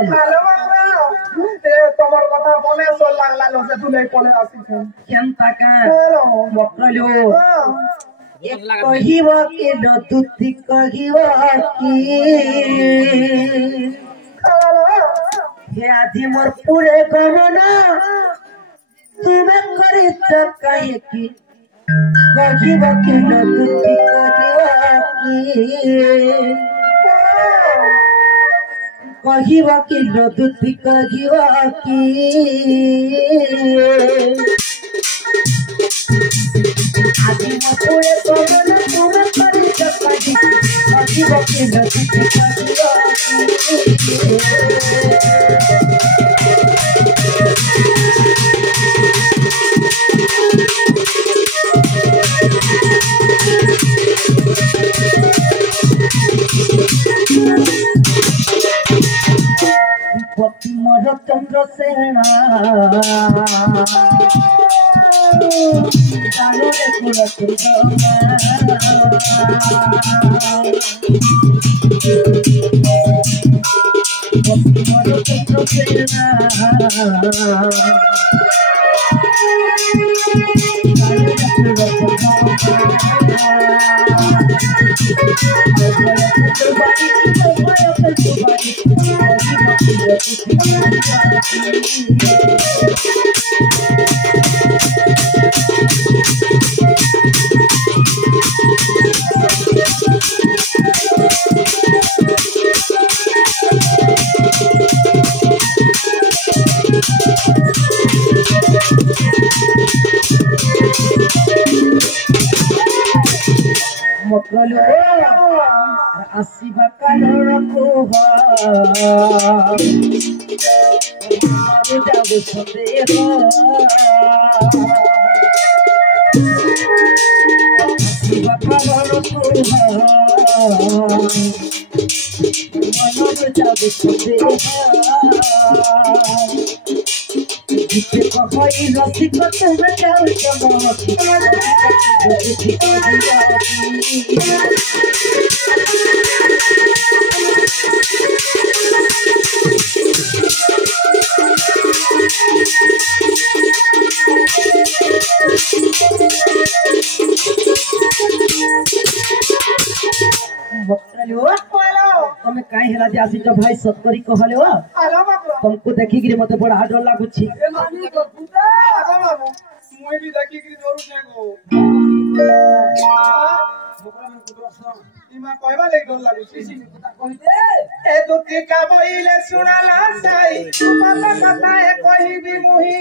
hello बाबा ए तमर कथा बने सो लागला लो से तू नहीं पले आसी छे केनता का मकलो कहिब के नतुति कहिब की हे आदि मोर पूरे गमना तुम्हें करी कहे की कहिब के नतुति कहिब की नतुति कहिब की आदि मोर पूरे गमना तुम्हें करी कहिब के नतुति कहिब पति मोर चंद्रसेना मकलो आसीबा कालर कोह जाबो संदेह आसीबा कालर कोह मन जाबो संदेह जिते कहई रसिक तुम जाओ चमकी तमे काई हेला जे आसी जो भाई सत्करी कहले हो तुमको देखि गिरे मते बड़ा डर लागुछि मुई भी देखि गिरे डरू ने गो इमा कहबा ले डर लागुछि ए दुती का बोइले सुनाला साई माता कथा ए कहिबी मुही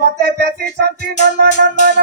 मते बेसी शांति नंदन नंदन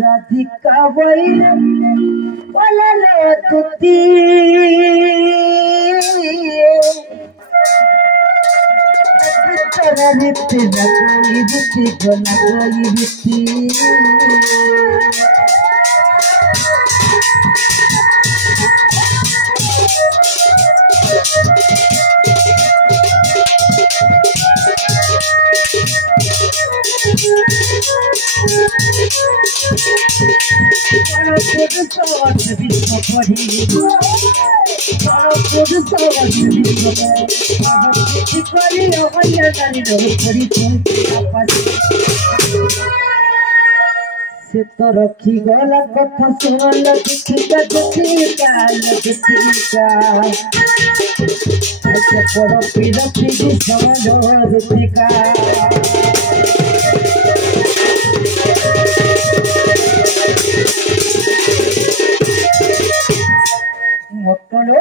राधिका वैल पलले तुती तेरा रित्ती लगोई रित्ती लगोई रित्ती से तो रखी गला कथा सुनल दुखिका दुखिका ऐसे पड़ो पीड़ा पीड़ी समझो दुखिका मक्कलो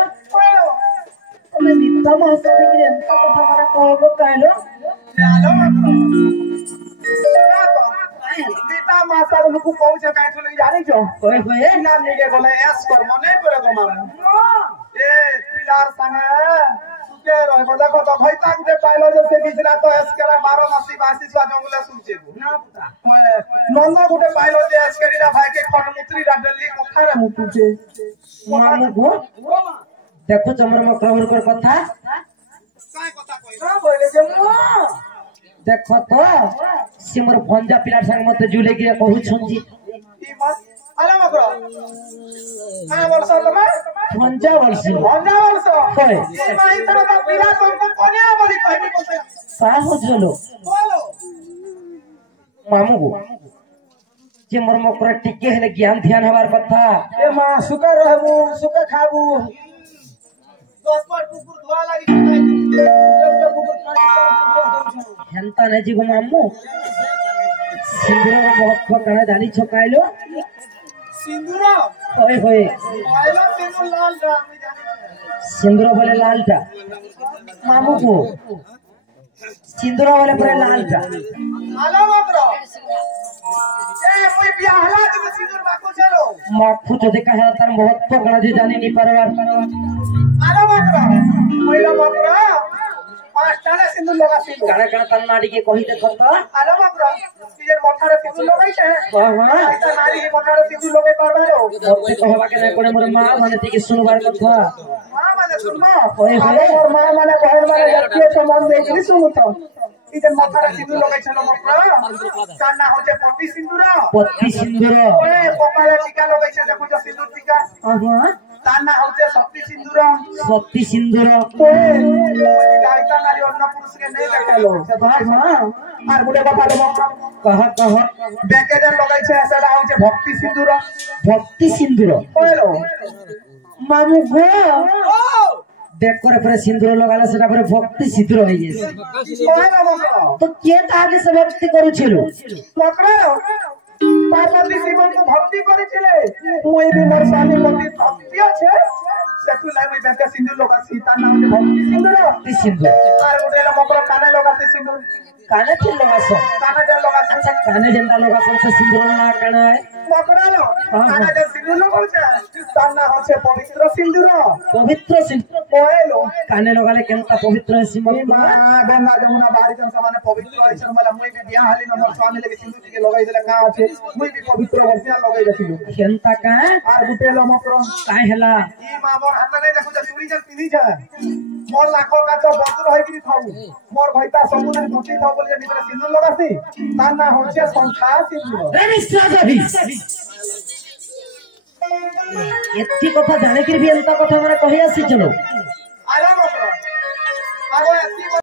तुम्हें नित्ता मासा देखिए अंता कथा हमारा कहोगो कहलो हेलो सुना तो ता मासा लोग कहू छे काहे चले जानी छो कोई कोई ना निके बोले एस कर मने करे गो मारे ए पिलार संगे सुके रहे बोले को तो भई तक दे पाइलो जे से बिजरा तो एस करा 12 मासी बासी स्वा जंगले सुनचे ना पता नंदो गुटे पाइलो जे एस करीरा भाई के खटमुत्री रा दिल्ली कोठारे मुटुचे मामू को देखो चमर मकर कर कथा काय कथा कहि ना बोले जे मो देखो तो सिमर भंजा पिलार संग मते जुले गिरा कहू छंजी ई मत आला मकर आ वर्ष तमा भंजा वर्ष कोई ए माई तरह का पिला तुमको कोनिया बोली कहनी कोसे सा हो चलो बोलो मामू को जे मर मकर टिके हेले ज्ञान ध्यान हवार कथा ए मां सुका रहबू सुका खाबू 10 पर कुकुर धुआ लागी खाई कुकुर खाई हेंता ने जी को मामू सिंदूर बहुत फकड़ा जानी छकाइलो सिंदूर ओए होए आइलो सिंदूर लाल राम जानी सिंदूर बोले लालटा मामू को सिंदूर बोले पूरे लालटा आला मकरो ए कोई बियाहला जे सिंदूर बाको चलो माखू तो देखा है तार बहुत फकड़ा जी जानी नहीं परवार आला मकरो पहिला मकरो पांचटा ने सिंदूर लगा सिंदूर काड़ा काड़ा तन नाड़ी के कहि देखो तो आला मकरो तिजर मथारे सिंदूर लगाई छे वाह वाह आइता नारी के मथारे सिंदूर लगे करबारो मोते कहबा के नहीं पड़े मोर मां माने थी सुनबार कथा मां माने सुनना ओए होए और मां माने बहन माने जतिए तो मन देखि सुनु तो इधर मथारे सिंदूर लगाई छे मकरो काना होचे पत्ती सिंदूर ओए कपाले टीका लगाई छे देखो जो सिंदूर टीका हां काना होचे शक्ति सिंदूर पत्ती सिंदूर ओए गायता नारी अन्य पुरुष के नहीं देखेलो वाह वाह আর গুড়ে কথা कह বেকেদের লাগাইছে সেটা হচ্ছে ভক্তি সিন্দুর भक्ति सिंदूर কইলো मामू गो देख करे पर सिंदूर लगाला सेटा पर भक्ति सिंदूर होई जेसे কইলো মকরা तो के तागे से भक्ति करू छिलो মকরা পার্বতী শিবকে ভক্তি করেছিলে মই বি মোর স্বামী প্রতি ভক্তি আছে সেটু লাই মই বেকে সিন্দুর লাগাছি তার নাম হচ্ছে ভক্তি সিন্দুর भक्ति सिंदूर আর গুড়ে মকরা কানে লাগাতে সিন্দুর काने के लगासो কানে যে লাগাছে अच्छा काने जेंदा लगासो से सिंदूर ना काना है মকরালো কানে যে সিন্দুর লাগাছে তার নাম হচ্ছে পবিত্র সিন্দুর पवित्र सिंदूर কইলো काने लगाले केनता पवित्र सिंदूर মা গঙ্গা যমুনা বাড়ি জন সমানে পবিত্র হইছে বলে মই বি বিয়া হালি নম্বর স্বামী লাগি সিন্দুর টিকে লগাই দিলে কা আছে মই বি পবিত্র বর্ষিয়া লগাই দিছিল केनता का আর গুটে লমকর काय हला ই মা মোর হাতে নাই দেখো যে চুরি যে পিনি যা মোর লাখ কাচ বস্ত্র হই কি থাউ মোর ভাইতা সমুদ্রে পতি থাউ বলে ভিতরে সিন্দুর লাগাছি তার না হচ্ছে সংখ্যা সিন্দুর एत्ती कथा जाने के भी एंता कथा हमरा कहि आसी चलो